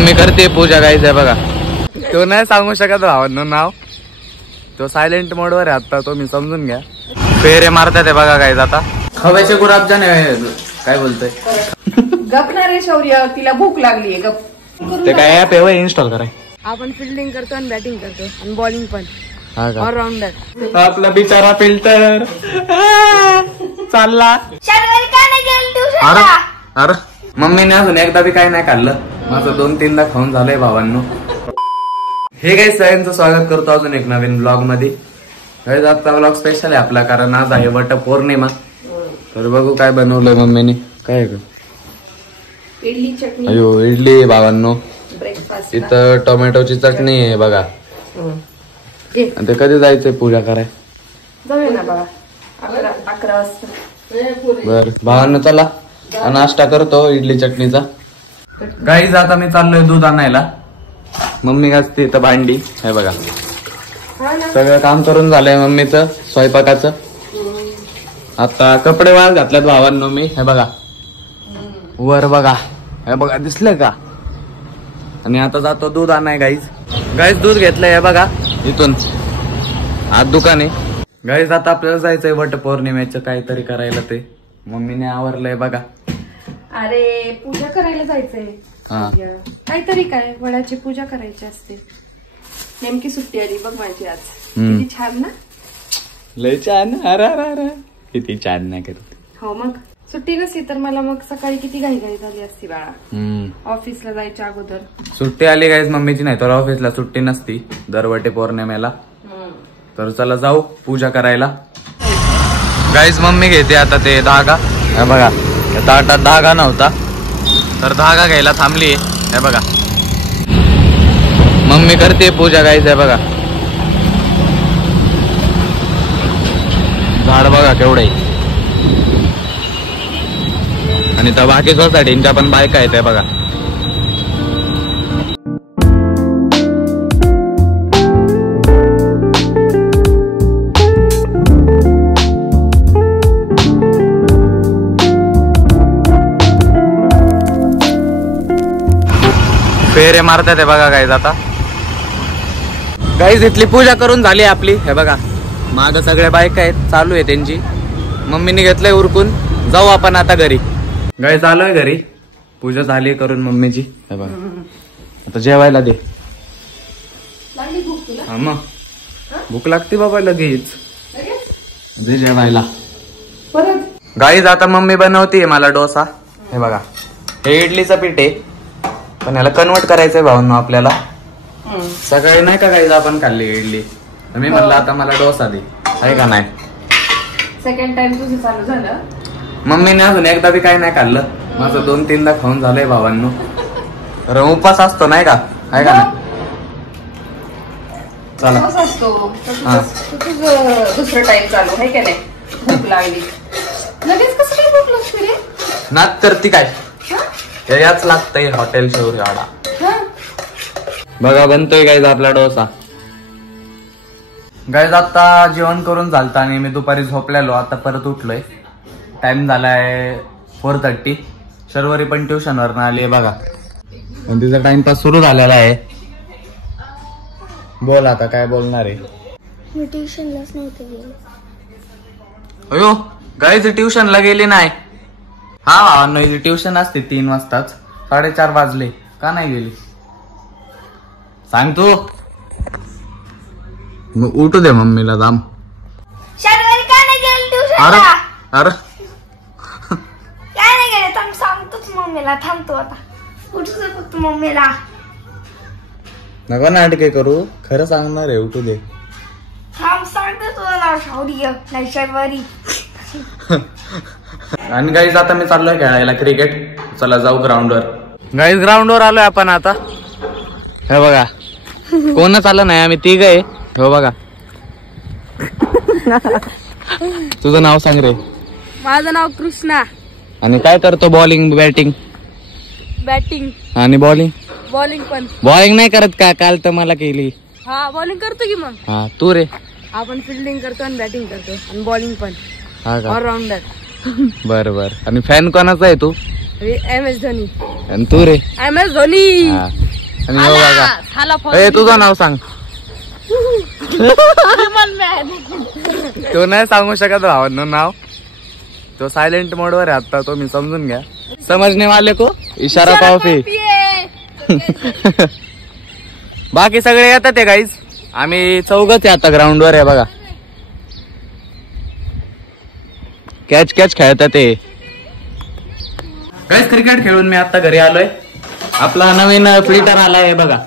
Mummy करते पूजा गाईच आहे बघा. तो नाही सांगू शकत भावांनो नाव, तो सायलेंट मोड वर आहे आता, तो मी समजून घ्या. फेरे मारतात आहे बघा गाईज. आता खव्याचे गुलाबजाम काय बोलतोय गपणारे शौर्य, तिला भूक लागली आहे. गप. ते काय ऍप आहे इन्स्टॉल कराय. आपण फिल्डिंग करतो आणि बॅटिंग करतो आणि बॉलिंग पण. ऑलराऊंडर आपला बिचारा फिल्टर चालला. अरे अरे मम्मीने अजून एकदा बी काय नाही खाल्लं. माझं 2-3दा खाऊन झालंय भावांनो. हे काही सगळ्यांचं स्वागत करतो अजून एक नवीन ब्लॉग मध्ये. आजचा ब्लॉग स्पेशल आहे आपला, कारण आज आहे वटपौर्णिमा. तर बघू काय बनवलंय मम्मीने. काय इडली चटणी. अयो इडली भावांनो. ब्रेकफास्ट इथं टोमॅटोची चटणी आहे बघा. आणि ते कधी जायचंय पूजा कराय? जाऊया ना बघा 11 वाजता. बर भावांनो चला नाश्ता करतो इडली चटणीचा. गाईज आता मी चाललोय दूध आणायला. मम्मी घासते इथं भांडी. हे बघा सगळं काम करून झालंय मम्मीचं स्वयंपाकाचं. आता कपडे वाळत घातल्यात भावांनो मी. हे बघा वर बघा, हे बघा दिसलं का. आणि आता जातो दूध आणाय गाईज. गाईज दूध घेतलंय हे बघा इथून, आज दुकान आहे. गाईज आता आपल्याला जायचंय वटपौर्णिमेचं काहीतरी करायला. ते मम्मीने आवरलंय बघा. अरे पूजा करायला जायचंय. काहीतरी काय वडाची पूजा करायची असते. नेमकी सुट्टी आली बघ माझी आज. किती छान ना. लय छान. अरे किती छान नाही करत. हो मग सुट्टी नसती तर मला मग सकाळी किती घाई झाली असती बाळा. ऑफिसला जायच्या अगोदर सुट्टी आली गाईज मम्मीची, नाही तर ऑफिसला सुट्टी नसती दरवटे पौर्णिमेला. तर चला जाऊ पूजा करायला. गाईज मम्मी घेते आता ते धागा. हे बघा ताटात धागा नव्हता तर धागा घ्यायला थांबली. हे बघा मम्मी करते पूजा गाईज. हे बघा झाड बघा केवढे. आणि त्या बाकी सोसायटींच्या पण बायका आहेत. हे बघा फेरे मारतात आहे बघा गाईज. आता गाईज इथली पूजा करून झाली आपली. हे बघा माझं सगळ्या बायका आहेत, चालू आहे त्यांची. मम्मीने घेतलंय उरकून. जाऊ आपण आता घरी. गाईज आलोय घरी. पूजा झाली करून मम्मीची. हे बघा आता जेवायला दे. हा मग भूक लागते बाबा लगेच. दे जेवायला. गाईज आता मम्मी बनवते मला डोसा. हे बघा हे इडलीचं पीठ आहे, पण याला कन्वर्ट करायचंय भावांनो आपल्याला. सकाळी नाही का गाईज आपण खाल्ली इडली, तर मी म्हणलं आता मला डोसा दे. आहे का नाही. सेकंड टाइम तुझं चालू झालं. मम्मीने अजून एकदा बी काय नाही खाल्लं. माझं 2-3दा खाऊन झालंय भावांनो. तर उपवास असतो नाही का. आहे का नाही. चला असतो तुझं दुसरं टाइम चालू आहे का नाही. भूक लागली लगेच कसं काय भूक लागते रे. नाच करती काय. याच लागतंय हॉटेल शौर्यावाडा. बघा बनतोय गाईज आपला डोसा. गाईज आता जेवण करून झालतं आणि मी दुपारी झोपलेलो. आता परत उठलोय. टाइम झालाय 4:30. शर्वरी पण ट्युशनवर आली आहे बघा. पण तिचा टाइमपास सुरू झालेला आहे. बोल आता काय बोलणार आहे. मी ट्युशनलाच नव्हते गेले. अयो गाईज ट्युशनला गेली नाही. हा भावांनो हिची ट्युशन असते 3 वाजताच. 4:30 वाजले का नाही गेली सांग तू. मग उठू दे मम्मीला दाम. अरे अरे काय नाही गेले. थांब सांगतोच मम्मीला. थांबतो आता. उठू दे फक्त मम्मीला. नका नाटके करू. खरं सांगणार आहे उठू दे. थांब सांगतो तुला शौर्य नाही शर्वरी. आणि गाईज आता मी चाललोय खेळायला क्रिकेट. चला जाऊ ग्राउंडवर. गाईज ग्राउंडवर आलोय आपण आता. हे बघा कोणच आलं नाही, आम्ही 3 आहे. हो बघा तुझं नाव सांग रे. माझं नाव कृष्णा. आणि काय करतो. Bowling batting. बॅटिंग आणि बॉलिंग. बॉलिंग पण. बॉलिंग नाही करत का. काल तर मला केली. हा बॉलिंग करतो की मग. हा तू रे. आपण फिल्डिंग करतो आणि बॅटिंग करतो आणि बॉलिंग पण. हा का. ऑलराऊंडर. बर बर. आणि फॅन कोणाचा आहे तू. MS धोनी. आणि तू रे. MS धोनी. आणि हो बघा ए तुझं नाव सांग. तो नाही सांगू शकत भावांनो नाव. तो सायलेंट मोड वर आहे आता. तो मी समजून घ्या. समजणे वाले को इशारा कॉफी. बाकी सगळे येतात ते गाईज. आम्ही चौघच आहे आता ग्राउंड वर आहे बघा. कॅच कॅच खेळतात ते गाईज. क्रिकेट खेळून मी आता घरी आलोय. आपला नवीन फिल्टर आलाय बघा.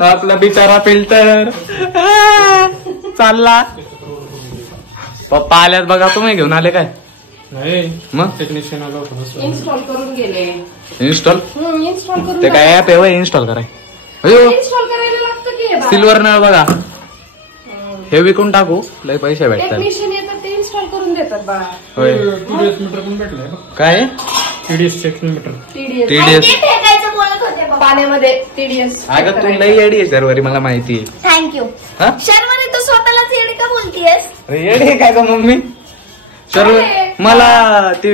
आपला बिचारा फिल्टर चालला. पप्पा आल्यात बघा. तुम्ही घेऊन आले काय? मग टेक्निशियन आलो. इन्स्टॉल करून गेले. इन्स्टॉल करून ते काय ऍप आहे इन्स्टॉल कराय. इन्स्टॉल करायला लागतं की सिल्वर नळ बघा. हे विकून टाकू. लय पैसे भेटतात. टेक्निशियन येतात ते इन्स्टॉल करून देतात बाळा. होय TDS मीटर पण भेटलंय. काय TDS section meter. TDS TDS ते फेकायचं बोलत होते बाबा. पाण्यामध्ये TDS. अगं तू लई येडी आहे सर्वरी मला माहिती आहे. थँक्यू. हा शर्माने तू स्वतःलाच येडी का बोलतीयस? अरे येडी आहे काय का मम्मी. सर्व मला ती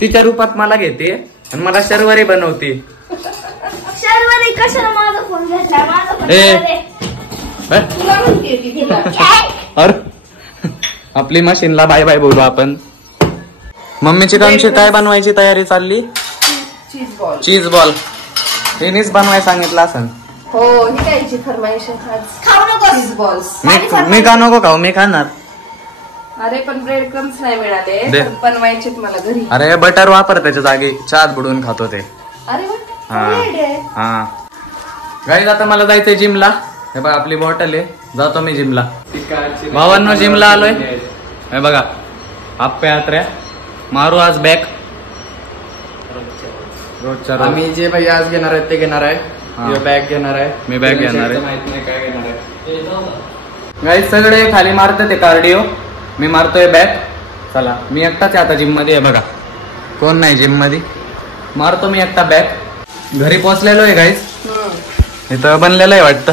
तिच्या रूपात मला घेते आणि मला शर्वरी बनवते. शर्माने कशाला माझा फोन घेतला? माझा फोन ए. दे. तुला म्हणते ती तुला. अरे आपली मशीनला बाय बाय बोलू आपण. मम्मीची कामची काय बनवायची तयारी चालली? Cheese ball. Cheese ball. तिनेच बनवाय सांगितलं असं. हो ही कायची फरमाईश आहे आज. खाऊ नकोस. चीज बॉल्स. मी का नको खाऊ? मी खाणार. अरे पण ब्रेड क्रम्स नाही मिळाले दे. तर बनवायचेत मला घरी. अरे बटर वापर त्याच्या जागी. चहात बुडवून खातो ते. अरे वा हा चांगली idea आहे. हा गाईज आता मला जायचंय जिमला. हे बघा आपली बॉटल आहे. जातो मी जिमला. भावांनो जिमला आलोय. हे बघा आप्पे आत्र्या मारू आज बॅक. रोजच्या रोज. आम्ही जे भाई आज घेणार आहे ते घेणार हा. आहे. बॅग घेणार आहे. मी बॅग घेणार आहे. माहित नाही काय घेणार आहे. गाईज सगळे खाली मारतात ते कार्डिओ. मी मारतोय बॅक. चला मी एकटाच आहे आता जिम मध्ये. आहे बघा कोण नाही जिम मध्ये. मारतो मी एकटा बॅक. घरी पोहोचलेलो आहे गाईज. इथं बनलेलं आहे वाटतं.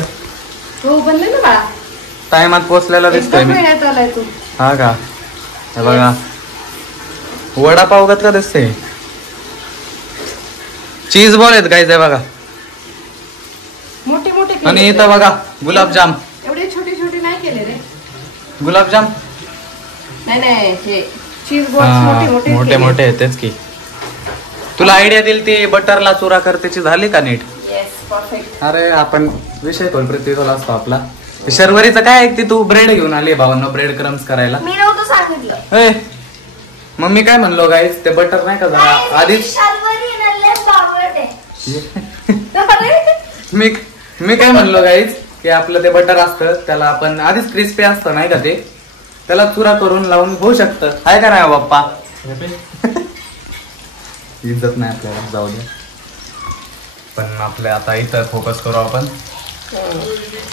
हो बनले ना बाळा. टायमात पोहोचलेला दिसतोय एकदम मी. वेळात आलाय तू. हा का? हे बघा वडापाव का दिसते. चीज बॉल आहेत गाईज. आहे बघा. मोठे मोठे आणि केले. इथं बघा गुलाबजाम. एवढे छोटे छोटे नाही केले रे. गुलाबजाम नाही नाही हे चीज बॉल्स मोठे मोठे मोठे मोठे आहेत तेच की. तुला आयडिया दिली ती बटरला चुरा करतेची झाली का नीट? Yes perfect. अरे आपण विषय कोलप्रितीला असतो आपला. शर्वरीचं काय ऐकते तू? ब्रेड घेऊन आली भावांनो. ब्रेड क्रम्स करायला. मी नव्हतं सांगितलं. मम्मी काय म्हणलो गाईज ते बटर नाही का जरा आधीच. शर्वरी नल्ले बावळट आहे. मी काय म्हणलो गाईज की आपलं ते बटर असतं त्याला आपण आधीच क्रिस्पी असतं नाही का ते. त्याला चुरा करून लावून होऊ शकतं. आहे का नाही बाप्पा? इज्जत नाही आपल्याला. जाऊ दे. पण आपल्या आता इथं फोकस करू आपण.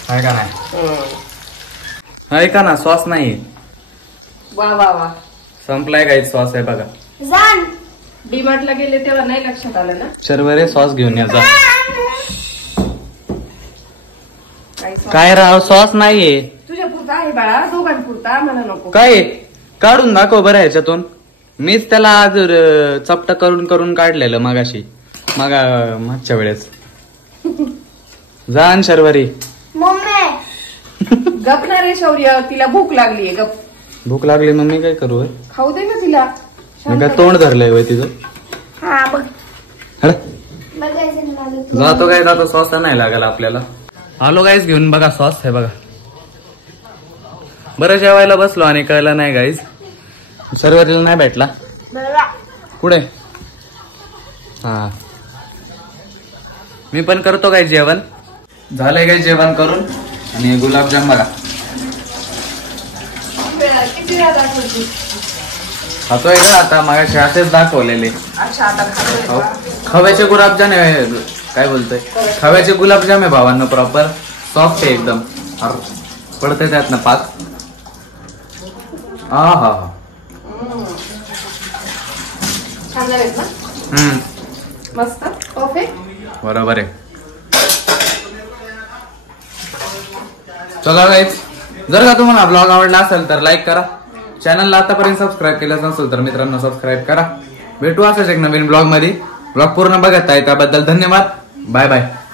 आहे का नाही? आहे का ना? सॉस नाही. वा वा वा. संपलाय गाईज सॉस. आहे बघा. जाण. डीमार्टला गेले तेव्हा नाही लक्षात आलं ना. शर्वरे सॉस घेऊन या जा. काही sauce. काय राव सॉस नाहीये. तुझ्या पुरता आहे बाळा. दोघांपुरता मला नको. काय काढून दाखव बरं ह्याच्यातून. मीच त्याला आज चपट करून करून काढलेलं मागाशी. मागच्या वेळेस. जाण शर्वरी. मम्मी गप ना रे शौर्य. तिला भूक लागलीये. गप. भूक लागली मम्मी काय करू? खाऊ दे ना तिला. मी काय तोंड धरलंय वय तिचं. हा बघ. हड. बघायचं ना माझं तू. जातो काय जातो. सॉस नाही लागेल आपल्याला. आलो गाईज घेऊन बघा सॉस. हे बघा. बरं जेवायला बसलो आणि कळलं नाही गाईज. शर्वरीला नाही भेटला. बघा. पुढे हा मी पण करतो काय जेवण. झालंय काय जेवण करून. आणि गुलाबजाम बघा किती वेळा दाखवली? खातोय का आता? मागाशी असेच दाखवलेले. अच्छा आता खातोय का? खव्याचे गुलाबजाम आहे. काय बोलतोय? खव्याचे गुलाबजाम आहे भावांना. प्रॉपर सॉफ्ट आहे एकदम. पडते त्यात ना पाक. हा हा हा. छान झालेत ना. मस्त परफेक्ट. बरोबर आहे. चला गाईज जर का तुम्हाला ब्लॉग आवडला असेल तर लाईक करा. चॅनलला आतापर्यंत सबस्क्राईब केलं नसेल तर मित्रांनो सबस्क्राईब करा. भेटू असंच एक नवीन ब्लॉग मध्ये. ब्लॉग पूर्ण बघत आहे त्याबद्दल धन्यवाद. Bye bye.